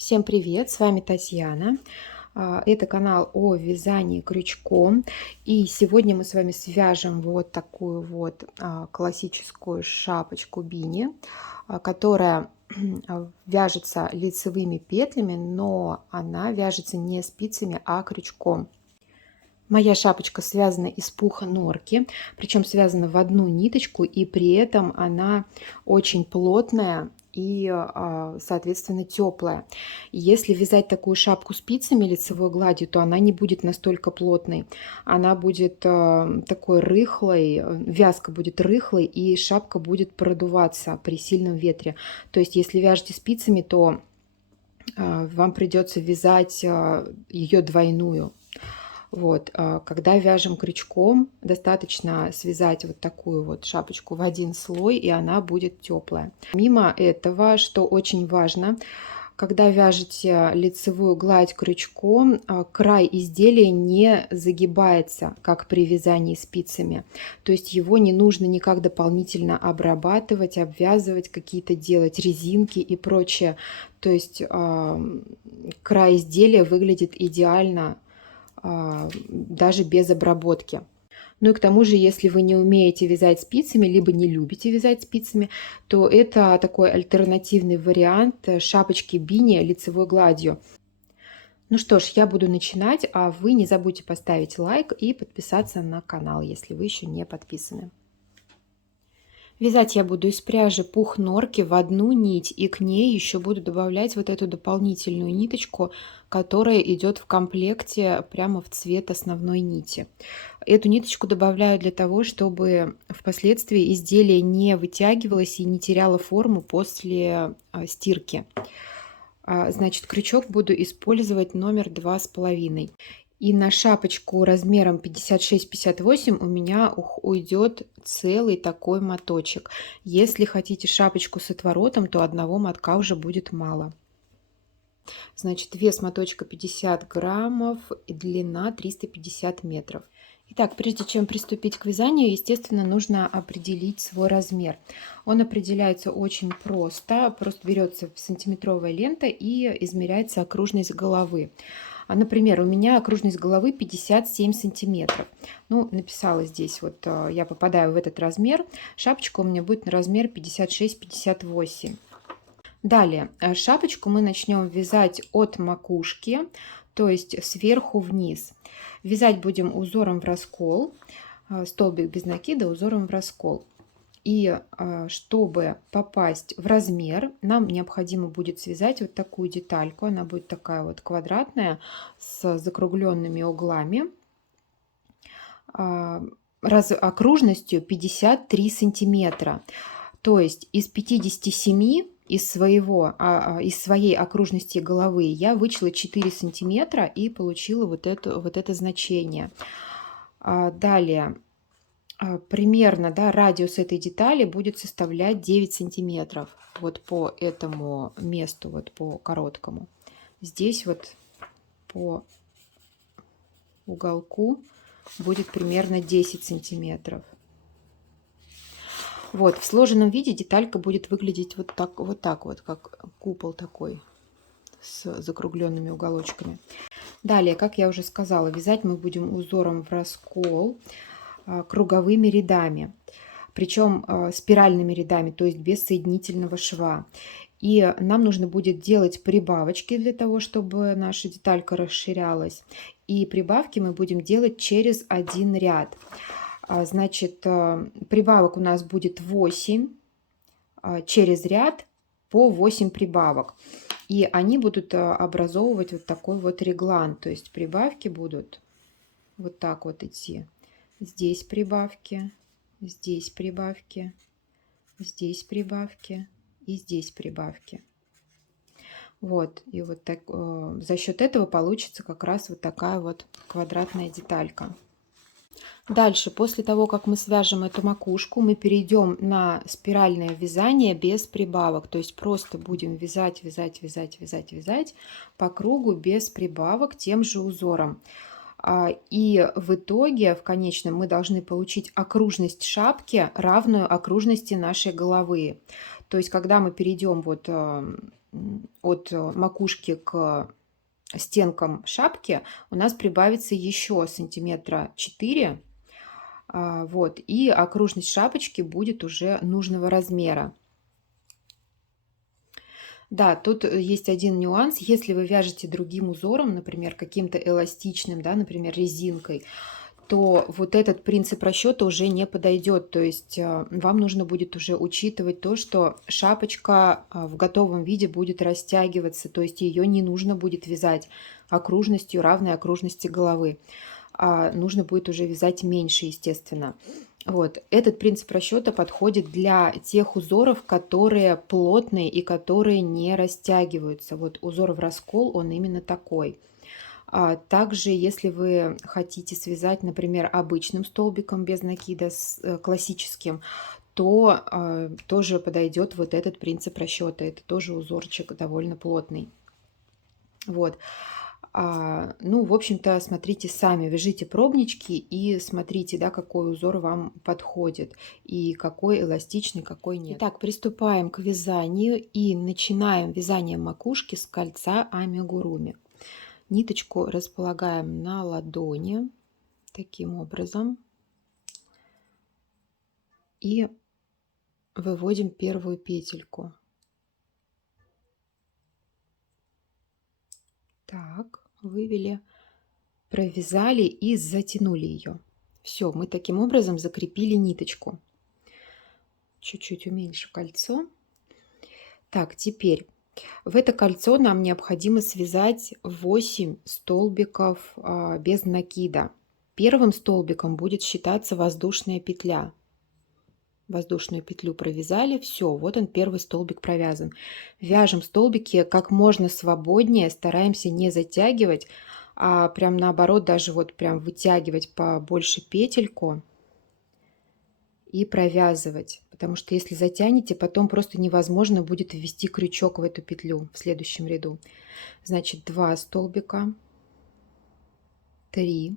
Всем привет, с вами Татьяна. Это канал о вязании крючком. И сегодня мы с вами свяжем вот такую вот классическую шапочку бини, которая вяжется лицевыми петлями, но она вяжется не спицами, а крючком. Моя шапочка связана из пуха норки, причем связана в одну ниточку, и при этом она очень плотная и, соответственно, теплая. Если вязать такую шапку спицами лицевой гладью, то она не будет настолько плотной. Она будет такой рыхлой, вязка будет рыхлой, и шапка будет продуваться при сильном ветре. То есть, если вяжете спицами, то вам придется вязать ее двойную. Вот, когда вяжем крючком, достаточно связать вот такую вот шапочку в один слой, и она будет теплая. Помимо этого, что очень важно, когда вяжете лицевую гладь крючком, край изделия не загибается, как при вязании спицами. То есть его не нужно никак дополнительно обрабатывать, обвязывать, какие-то делать резинки и прочее. То есть край изделия выглядит идеально, даже без обработки. Ну и к тому же, если вы не умеете вязать спицами, либо не любите вязать спицами, то это такой альтернативный вариант шапочки бини лицевой гладью. Ну что ж, я буду начинать, а вы не забудьте поставить лайк и подписаться на канал, если вы еще не подписаны. Вязать я буду из пряжи пух норки в одну нить, и к ней еще буду добавлять вот эту дополнительную ниточку, которая идет в комплекте прямо в цвет основной нити. Эту ниточку добавляю для того, чтобы впоследствии изделие не вытягивалось и не теряло форму после стирки. Значит, крючок буду использовать номер 2,5. И на шапочку размером 56-58 у меня уйдет целый такой моточек. Если хотите шапочку с отворотом, то одного мотка уже будет мало. Значит, вес моточка 50 граммов и длина 350 метров. Итак, прежде чем приступить к вязанию, естественно, нужно определить свой размер. Он определяется очень просто. Просто берется сантиметровая лента и измеряется окружность головы. Например, у меня окружность головы 57 сантиметров. Ну, написала здесь, вот я попадаю в этот размер. Шапочка у меня будет на размер 56-58. Далее, шапочку мы начнем вязать от макушки, то есть сверху вниз. Вязать будем узором в раскол, столбик без накида узором в раскол. И чтобы попасть в размер, нам необходимо будет связать вот такую детальку. Она будет такая вот квадратная с закругленными углами, окружностью 53 сантиметра. То есть из 57 из своей окружности головы я вычла 4 сантиметра и получила вот это значение. Далее примерно, да, радиус этой детали будет составлять 9 сантиметров вот по этому месту, вот по короткому. Здесь вот по уголку будет примерно 10 сантиметров. Вот, в сложенном виде деталька будет выглядеть вот так вот, как купол такой с закругленными уголочками. Далее, как я уже сказала, вязать мы будем узором в раскол круговыми рядами, причем спиральными рядами, то есть без соединительного шва. И нам нужно будет делать прибавочки для того, чтобы наша деталька расширялась. И прибавки мы будем делать через один ряд. Значит, прибавок у нас будет 8 через ряд по 8 прибавок. И они будут образовывать вот такой вот реглан. То есть прибавки будут вот так вот идти. Здесь прибавки, здесь прибавки, здесь прибавки и здесь прибавки. Вот, и вот так, за счет этого получится как раз вот такая вот квадратная деталька. Дальше, после того, как мы свяжем эту макушку, мы перейдем на спиральное вязание без прибавок. То есть просто будем вязать, вязать, вязать, вязать, вязать по кругу без прибавок тем же узором. И в итоге, в конечном, мы должны получить окружность шапки, равную окружности нашей головы. То есть, когда мы перейдем вот от макушки к стенкам шапки у нас прибавится еще сантиметра 4. Вот, и окружность шапочки будет уже нужного размера. Да, тут есть один нюанс. Если вы вяжете другим узором, например, каким-то эластичным, да, например, резинкой, то вот этот принцип расчета уже не подойдет. То есть вам нужно будет уже учитывать то, что шапочка в готовом виде будет растягиваться, то есть ее не нужно будет вязать окружностью, равной окружности головы. Нужно будет уже вязать меньше, естественно. Вот. Этот принцип расчета подходит для тех узоров, которые плотные и которые не растягиваются. Вот узор в раскол, он именно такой. Также, если вы хотите связать, например, обычным столбиком без накида с классическим, то тоже подойдет вот этот принцип расчета. Это тоже узорчик довольно плотный. Вот. Ну, в общем-то, смотрите сами, вяжите пробнички и смотрите, да, какой узор вам подходит и какой эластичный, какой нет. Итак, приступаем к вязанию и начинаем вязание макушки с кольца амигуруми. Ниточку располагаем на ладони таким образом и выводим первую петельку. Так, вывели, провязали и затянули ее. Все, мы таким образом закрепили ниточку. Чуть-чуть уменьшу кольцо. Так, теперь в это кольцо нам необходимо связать 8 столбиков без накида. Первым столбиком будет считаться воздушная петля. Воздушную петлю провязали, все, вот он, первый столбик провязан. Вяжем столбики как можно свободнее, стараемся не затягивать, а прям наоборот, даже вот прям вытягивать побольше петельку и провязывать, потому что если затянете, потом просто невозможно будет ввести крючок в эту петлю в следующем ряду. Значит, 2 столбика, 3,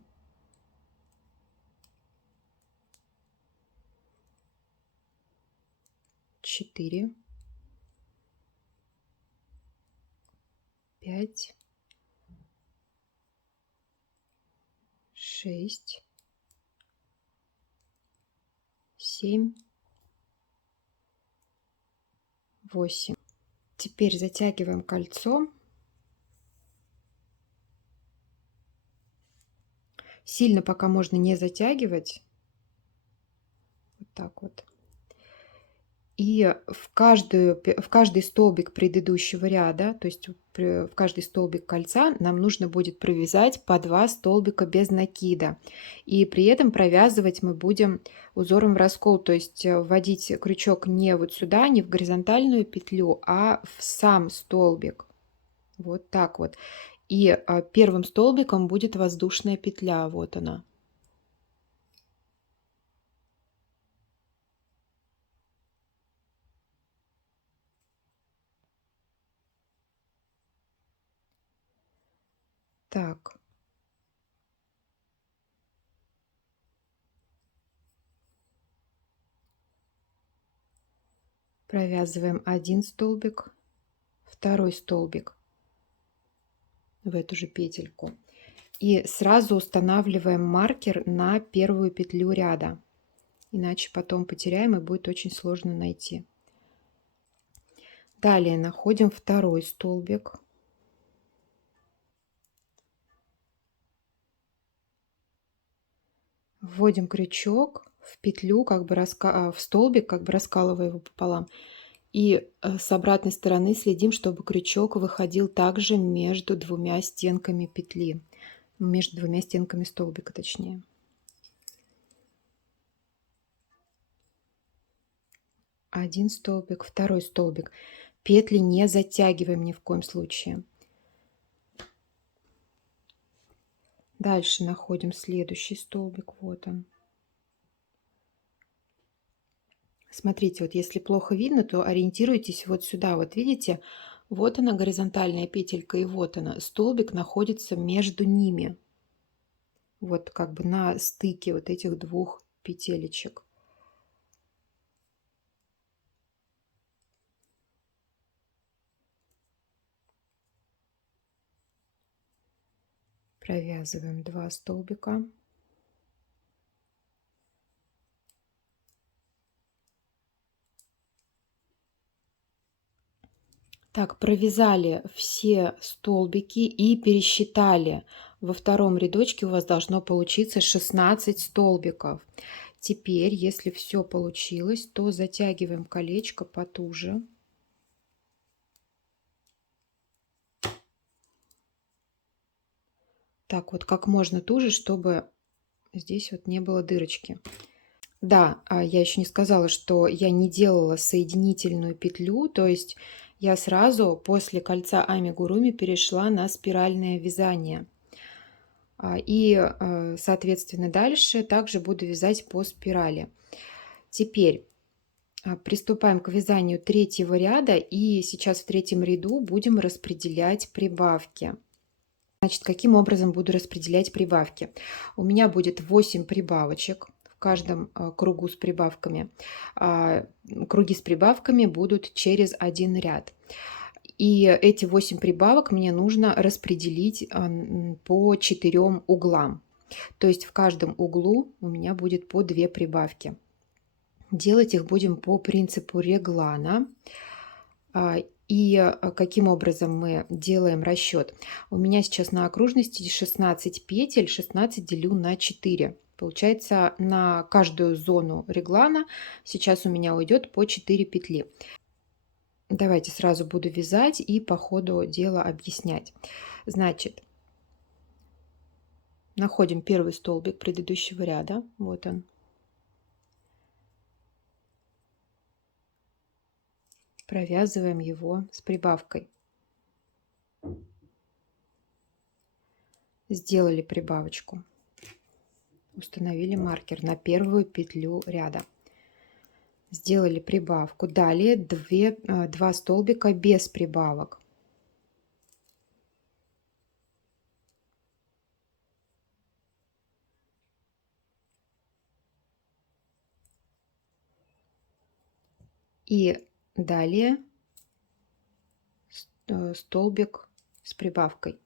4, 5, 6, 7, 8. Теперь затягиваем кольцо. Сильно пока можно не затягивать. Вот так вот. И в каждый столбик предыдущего ряда, то есть в каждый столбик кольца нам нужно будет провязать по 2 столбика без накида. И при этом провязывать мы будем узором в раскол, то есть вводить крючок не вот сюда, не в горизонтальную петлю, а в сам столбик. Вот так вот. И первым столбиком будет воздушная петля, вот она. Так. Провязываем один столбик, второй столбик в эту же петельку. И сразу устанавливаем маркер на первую петлю ряда. Иначе потом потеряем и будет очень сложно найти. Далее находим второй столбик. Вводим крючок в петлю, как бы в столбик, как бы раскалывая его пополам. И с обратной стороны следим, чтобы крючок выходил также между двумя стенками петли. Между двумя стенками столбика, точнее. Один столбик, второй столбик. Петли не затягиваем ни в коем случае. Дальше находим следующий столбик. Вот он. Смотрите, вот если плохо видно, то ориентируйтесь вот сюда. Вот видите, вот она горизонтальная петелька, и вот она. Столбик находится между ними. Вот как бы на стыке вот этих двух петелечек. Провязываем 2 столбика. Так, провязали все столбики и пересчитали. Во втором рядочке у вас должно получиться 16 столбиков. Теперь, если все получилось, то затягиваем колечко потуже. Так вот, как можно туже, чтобы здесь вот не было дырочки. Да, я еще не сказала, что я не делала соединительную петлю, то есть я сразу после кольца амигуруми перешла на спиральное вязание. Соответственно, дальше также буду вязать по спирали. Теперь приступаем к вязанию третьего ряда, и сейчас в третьем ряду будем распределять прибавки. Значит, каким образом буду распределять прибавки? У меня будет 8 прибавочек в каждом кругу с прибавками. Круги с прибавками будут через один ряд. И эти 8 прибавок мне нужно распределить по 4 углам. То есть в каждом углу у меня будет по 2 прибавки. Делать их будем по принципу реглана. Каким образом мы делаем расчет? У меня сейчас на окружности 16 петель, 16 делю на 4. Получается, на каждую зону реглана сейчас у меня уйдет по 4 петли. Давайте сразу буду вязать и по ходу дела объяснять. Значит, находим первый столбик предыдущего ряда. Вот он. Провязываем его с прибавкой. Сделали прибавочку. Установили маркер на первую петлю ряда. Сделали прибавку. Далее 2 столбика без прибавок. И далее столбик с прибавкой.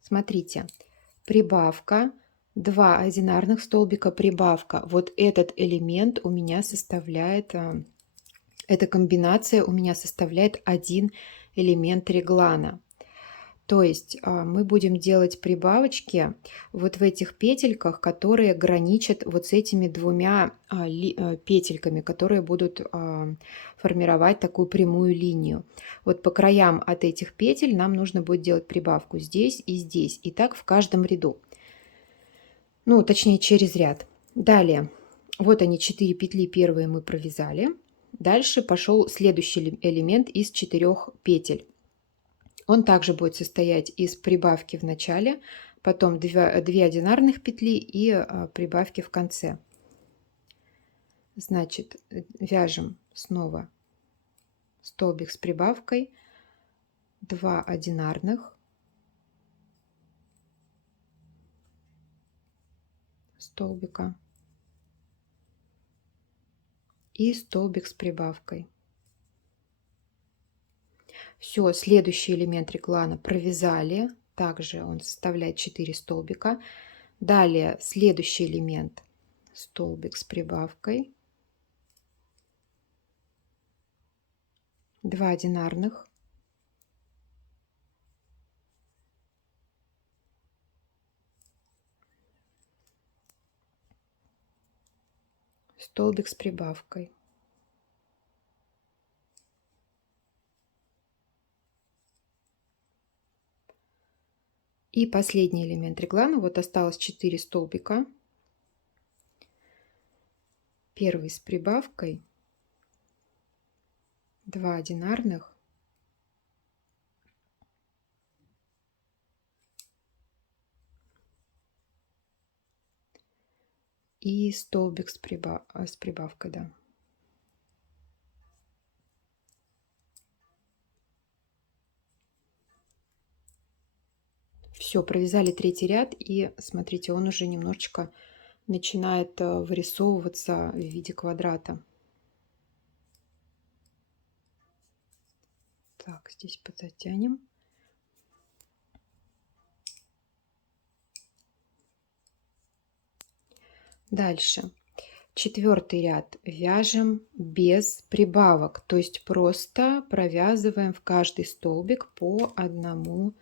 Смотрите, прибавка, 2 одинарных столбика, прибавка. Вот этот элемент у меня составляет, эта комбинация у меня составляет один элемент реглана. То есть мы будем делать прибавочки вот в этих петельках, которые граничат вот с этими 2 петельками, которые будут формировать такую прямую линию. Вот по краям от этих петель нам нужно будет делать прибавку здесь и здесь. И так в каждом ряду. Ну, точнее, через ряд. Далее, вот они 4 петли первые мы провязали. Дальше пошел следующий элемент из 4 петель. Он также будет состоять из прибавки в начале, потом 2 одинарных петли и прибавки в конце. Значит, вяжем снова столбик с прибавкой, 2 одинарных, столбика и столбик с прибавкой. Все, следующий элемент реглана провязали, также он составляет 4 столбика. Далее следующий элемент, столбик с прибавкой, 2 одинарных, столбик с прибавкой. И последний элемент реглана, вот осталось 4 столбика. Первый с прибавкой, 2 одинарных, и столбик с прибавкой, да. Все, провязали третий ряд, и смотрите, он уже немножечко начинает вырисовываться в виде квадрата. Так, здесь подзатянем. Дальше. Четвертый ряд вяжем без прибавок, то есть просто провязываем в каждый столбик по одному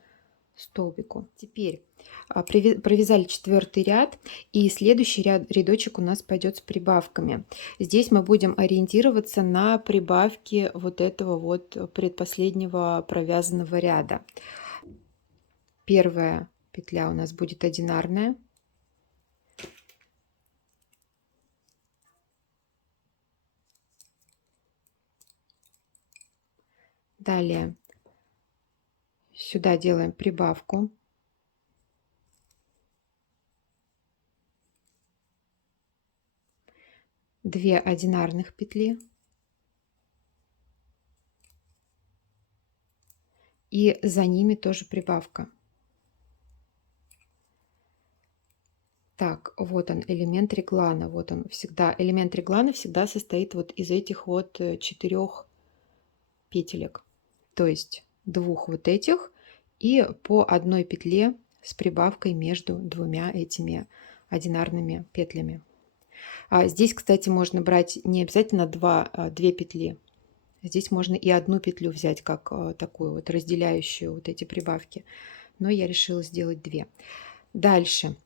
столбику. Теперь провязали четвертый ряд, и следующий рядочек у нас пойдет с прибавками. Здесь мы будем ориентироваться на прибавки вот этого вот предпоследнего провязанного ряда. Первая петля у нас будет одинарная. Далее сюда делаем прибавку. Две одинарных петли. И за ними тоже прибавка. Так, вот он, элемент реглана. Вот он всегда. Элемент реглана всегда состоит вот из этих вот 4 петелек. То есть двух вот этих и по одной петле с прибавкой между двумя этими одинарными петлями. Здесь, кстати, можно брать не обязательно две петли. Здесь можно и одну петлю взять, как такую вот разделяющую вот эти прибавки. Но я решила сделать две. Дальше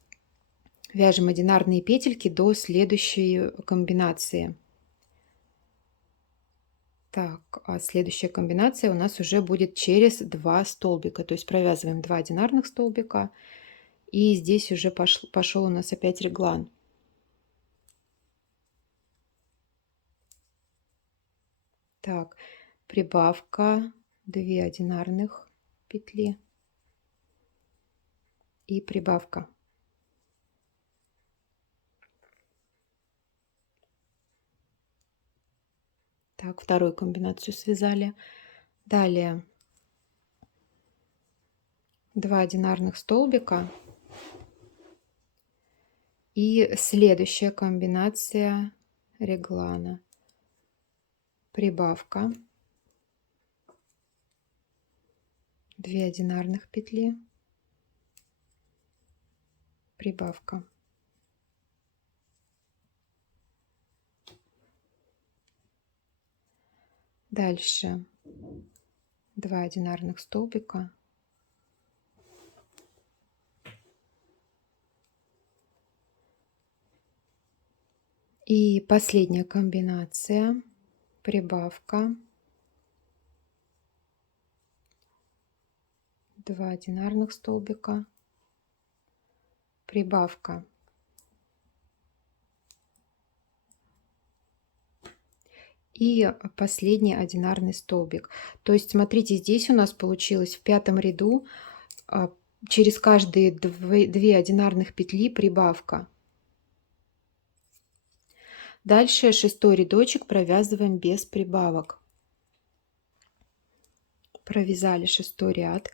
вяжем одинарные петельки до следующей комбинации. Так, следующая комбинация у нас уже будет через 2 столбика. То есть провязываем 2 одинарных столбика. И здесь уже пошел у нас опять реглан. Так, прибавка, 2 одинарных петли и прибавка. Так, вторую комбинацию связали. Далее 2 одинарных столбика и следующая комбинация реглана. Прибавка, 2 одинарных петли, прибавка. Дальше 2 одинарных столбика и последняя комбинация, прибавка, 2 одинарных столбика, прибавка. И последний одинарный столбик. То есть, смотрите, здесь у нас получилось в 5-м ряду через каждые 2 одинарных петли прибавка. Дальше 6-й рядочек провязываем без прибавок. Провязали 6-й ряд.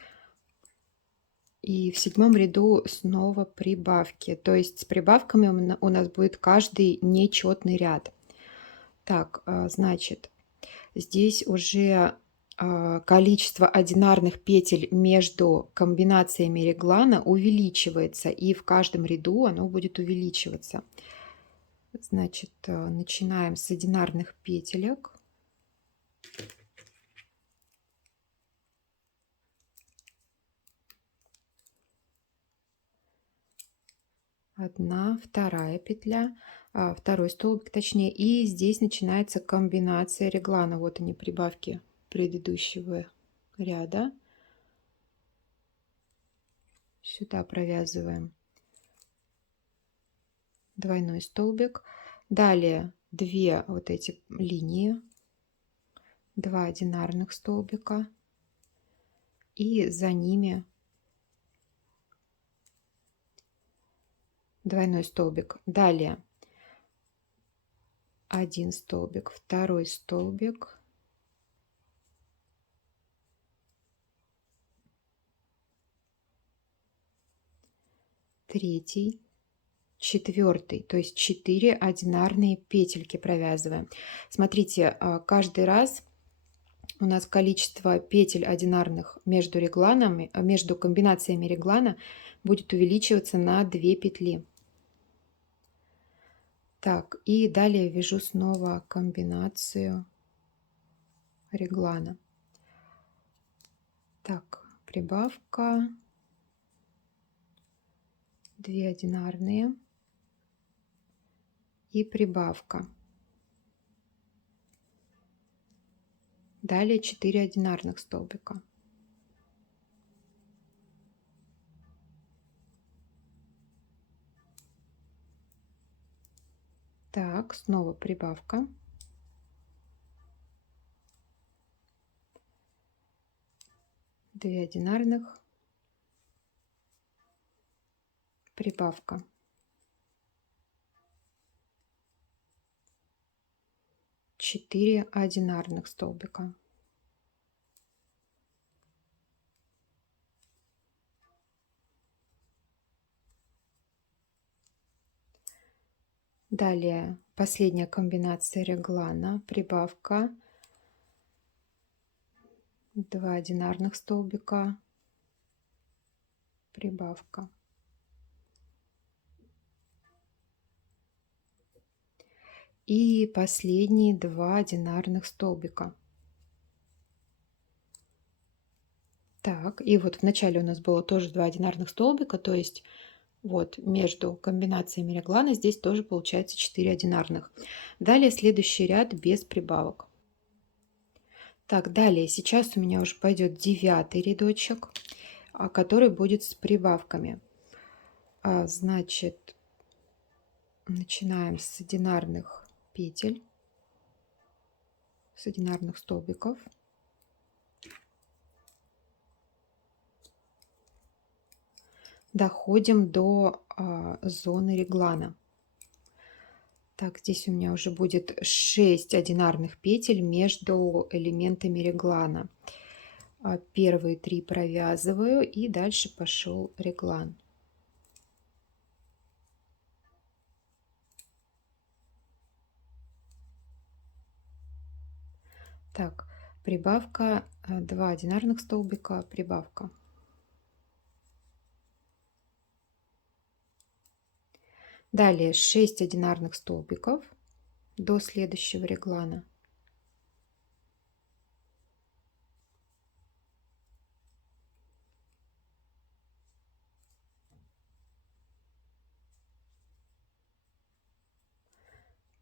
И в 7-м ряду снова прибавки. То есть с прибавками у нас будет каждый нечетный ряд. Так, значит, здесь уже количество одинарных петель между комбинациями реглана увеличивается, и в каждом ряду оно будет увеличиваться. Значит, начинаем с одинарных петелек. Одна, вторая петля, второй столбик точнее, и здесь начинается комбинация реглана. Вот они, прибавки предыдущего ряда. Сюда провязываем двойной столбик. Далее 2 вот эти линии, 2 одинарных столбика и за ними двойной столбик. Далее 1 столбик, второй столбик, третий, четвертый, то есть 4 одинарные петельки провязываем. Смотрите, каждый раз у нас количество петель одинарных между регланами, между комбинациями реглана будет увеличиваться на 2 петли. Так, и далее вяжу снова комбинацию реглана. Так, прибавка, 2 одинарные и прибавка. Далее 4 одинарных столбика. Так, снова прибавка. 2 одинарных, прибавка. 4 одинарных столбика. Далее последняя комбинация реглана, прибавка, 2 одинарных столбика, прибавка. И последние 2 одинарных столбика. Так, и вот в начале у нас было тоже 2 одинарных столбика, то есть вот между комбинациями реглана здесь тоже получается 4 одинарных. Далее следующий ряд без прибавок. Так, далее сейчас у меня уже пойдет 9 рядочек, который будет с прибавками. Значит, начинаем с одинарных петель, с одинарных столбиков. Доходим до зоны реглана. Так, здесь у меня уже будет 6 одинарных петель между элементами реглана. Первые 3 провязываю, и дальше пошел реглан. Так, прибавка, 2 одинарных столбика, прибавка. Далее 6 одинарных столбиков до следующего реглана.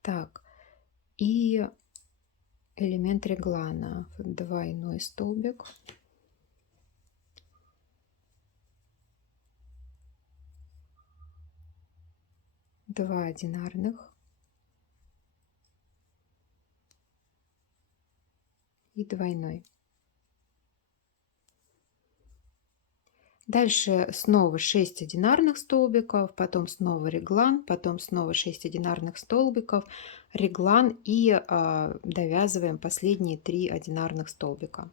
Так, и элемент реглана, двойной столбик, два одинарных и двойной. Дальше снова 6 одинарных столбиков, потом снова реглан, потом снова 6 одинарных столбиков, реглан, и довязываем последние 3 одинарных столбика.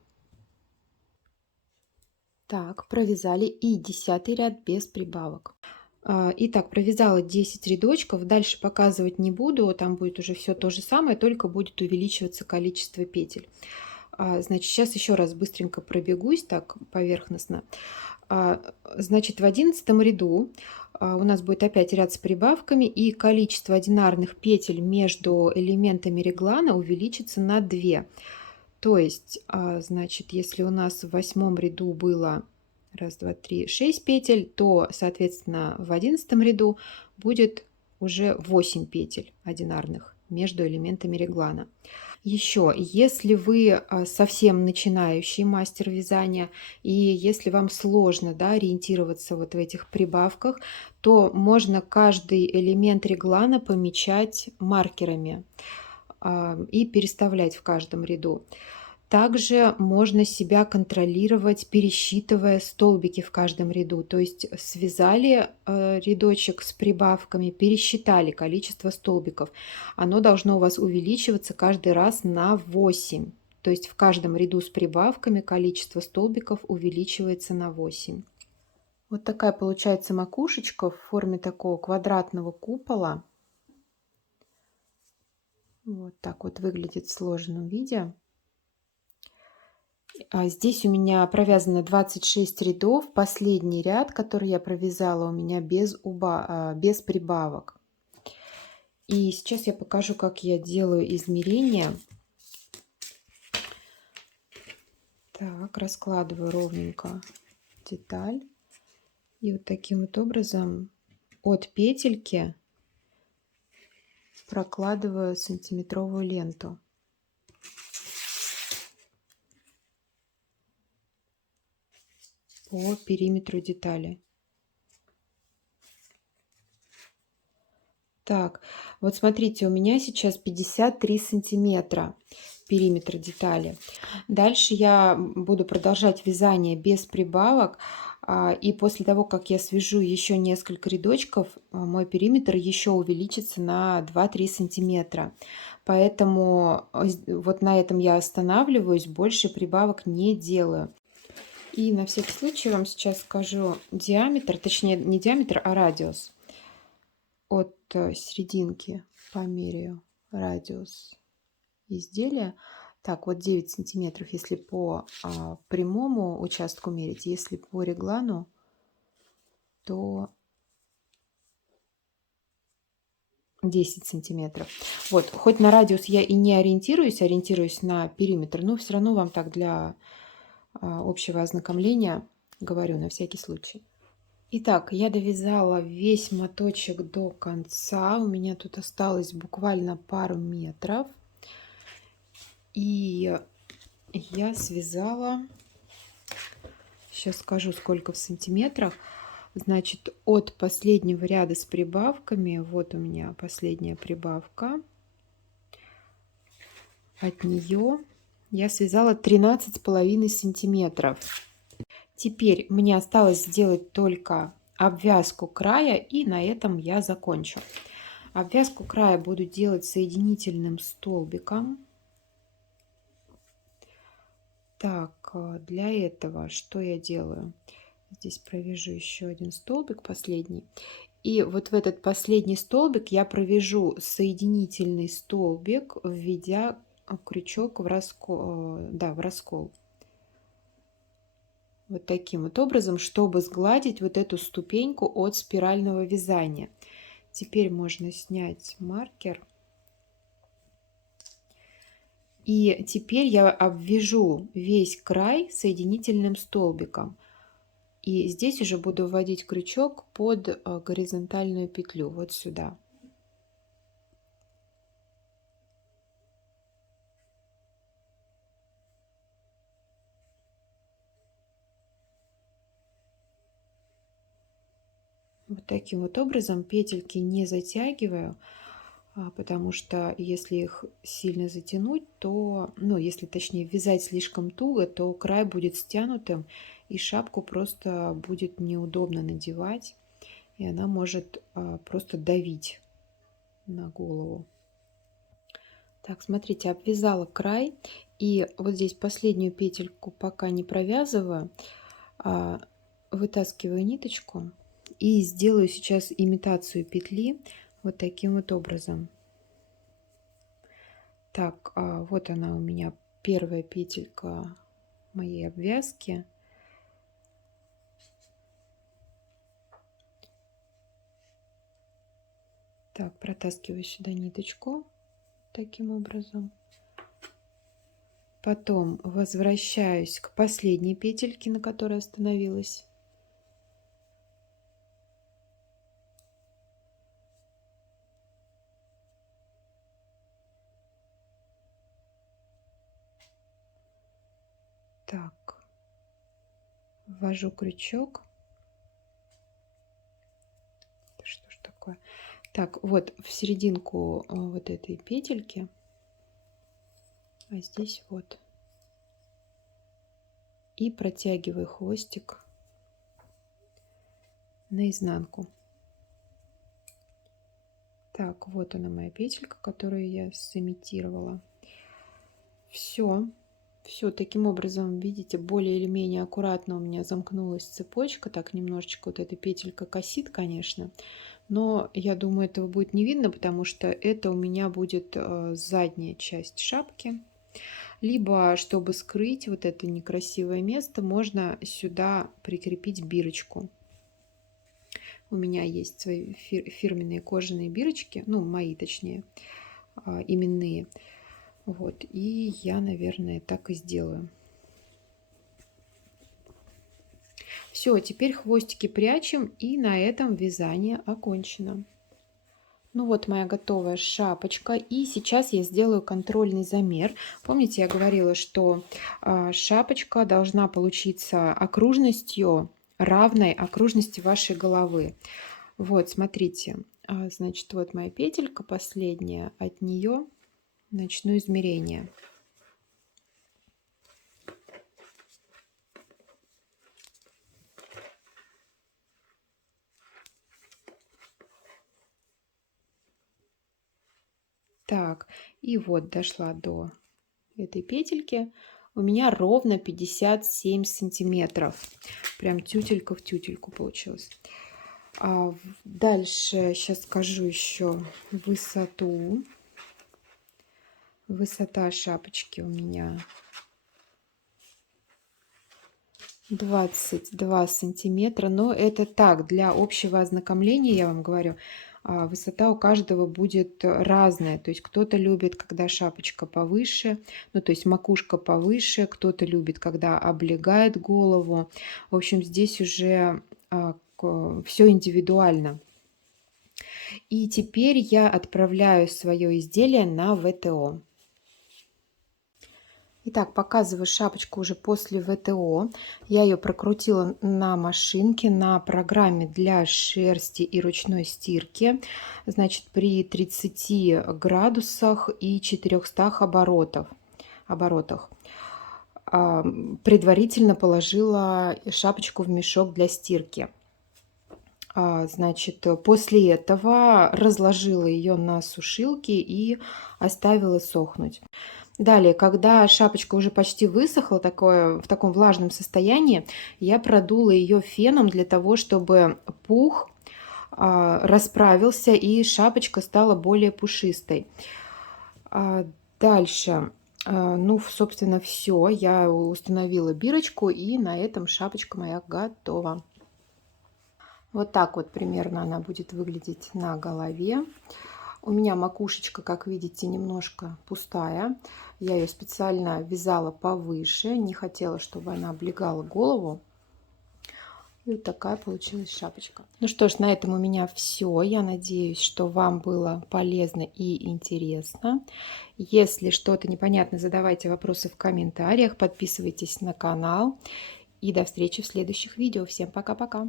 Так, провязали и 10 ряд без прибавок. Итак, провязала 10 рядочков, дальше показывать не буду, там будет уже все то же самое, только будет увеличиваться количество петель. Значит, сейчас еще раз быстренько пробегусь так поверхностно. Значит, в 11 ряду у нас будет опять ряд с прибавками, и количество одинарных петель между элементами реглана увеличится на 2. То есть, значит, если у нас в 8 ряду было 1, 2, 3, 6 петель, то, соответственно, в 11 ряду будет уже 8 петель одинарных между элементами реглана. Еще, если вы совсем начинающий мастер вязания, и если вам сложно, да, ориентироваться вот в этих прибавках, то можно каждый элемент реглана помечать маркерами и переставлять в каждом ряду. Также можно себя контролировать, пересчитывая столбики в каждом ряду. То есть связали рядочек с прибавками, пересчитали количество столбиков. Оно должно у вас увеличиваться каждый раз на 8. То есть в каждом ряду с прибавками количество столбиков увеличивается на 8. Вот такая получается макушечка в форме такого квадратного купола. Вот так вот выглядит в сложенном виде. Здесь у меня провязано 26 рядов. Последний ряд, который я провязала, у меня без прибавок. И сейчас я покажу, как я делаю измерения. Так, раскладываю ровненько деталь. И вот таким вот образом от петельки прокладываю сантиметровую ленту. По периметру детали. Так, вот смотрите, у меня сейчас 53 сантиметра периметр детали. Дальше я буду продолжать вязание без прибавок. И после того, как я свяжу еще несколько рядочков, мой периметр еще увеличится на 2-3 сантиметра. Поэтому вот на этом я останавливаюсь, больше прибавок не делаю. И на всякий случай вам сейчас скажу диаметр, точнее не диаметр, а радиус. От серединки померяю радиус изделия. Так, вот 9 сантиметров, если по прямому участку мерить. Если по реглану, то 10 сантиметров. Вот, хоть на радиус я и не ориентируюсь на периметр, но все равно вам так для общего ознакомления говорю на всякий случай. Итак, я довязала весь моточек до конца. У меня тут осталось буквально пару метров. И я связала, сейчас скажу, сколько в сантиметрах. Значит, от последнего ряда с прибавками, вот у меня последняя прибавка, от нее я связала 13,5 сантиметров. Теперь мне осталось сделать только обвязку края, и на этом я закончу. Обвязку края буду делать соединительным столбиком. Так, для этого что я делаю? Здесь провяжу еще один столбик, последний. И вот в этот последний столбик я провяжу соединительный столбик, введя крючок в раскол. Вот таким вот образом, чтобы сгладить вот эту ступеньку от спирального вязания. Теперь можно снять маркер. И теперь я обвяжу весь край соединительным столбиком. И здесь уже буду вводить крючок под горизонтальную петлю, вот сюда. Вот таким вот образом петельки не затягиваю, потому что если их сильно затянуть, то, ну, если точнее вязать слишком туго, то край будет стянутым, и шапку просто будет неудобно надевать, и она может просто давить на голову. Так, смотрите, обвязала край, и вот здесь последнюю петельку пока не провязываю, вытаскиваю ниточку и сделаю сейчас имитацию петли вот таким вот образом. Так, вот она у меня, первая петелька моей обвязки. Так, протаскиваю сюда ниточку таким образом. Потом возвращаюсь к последней петельке, на которой остановилась. Так, ввожу крючок. Что ж такое? Так, вот в серединку вот этой петельки, а здесь вот. И протягиваю хвостик наизнанку. Так, вот она моя петелька, которую я сымитировала. Все. Все, таким образом, видите, более или менее аккуратно у меня замкнулась цепочка. Так, немножечко вот эта петелька косит, конечно. Но я думаю, этого будет не видно, потому что это у меня будет задняя часть шапки. Либо, чтобы скрыть вот это некрасивое место, можно сюда прикрепить бирочку. У меня есть свои фирменные кожаные бирочки, ну, мои точнее, именные. Вот, и я, наверное, так и сделаю. Все, теперь хвостики прячем, и на этом вязание окончено. Ну вот моя готовая шапочка. И сейчас я сделаю контрольный замер. Помните, я говорила, что шапочка должна получиться окружностью, равной окружности вашей головы. Вот, смотрите. Значит, вот моя петелька последняя. От нее начну измерение. Так, и вот дошла до этой петельки. У меня ровно 57 сантиметров. Прям тютелька в тютельку получилось. Дальше сейчас скажу еще высоту. Высота шапочки у меня 22 сантиметра. Но это так, для общего ознакомления, я вам говорю, высота у каждого будет разная. То есть кто-то любит, когда шапочка повыше, ну то есть макушка повыше, кто-то любит, когда облегает голову. В общем, здесь уже все индивидуально. И теперь я отправляю свое изделие на ВТО. Итак, показываю шапочку уже после ВТО. Я ее прокрутила на машинке, на программе для шерсти и ручной стирки. Значит, при 30 градусах и 400 оборотах. Предварительно положила шапочку в мешок для стирки. Значит, после этого разложила ее на сушилке и оставила сохнуть. Далее, когда шапочка уже почти высохла, в таком влажном состоянии, я продула ее феном для того, чтобы пух расправился и шапочка стала более пушистой. Дальше, ну, собственно, все. Я установила бирочку, и на этом шапочка моя готова. Вот так вот примерно она будет выглядеть на голове. У меня макушечка, как видите, немножко пустая. Я ее специально вязала повыше, не хотела, чтобы она облегала голову. И вот такая получилась шапочка. Ну что ж, на этом у меня все. Я надеюсь, что вам было полезно и интересно. Если что-то непонятно, задавайте вопросы в комментариях, подписывайтесь на канал. И до встречи в следующих видео. Всем пока-пока!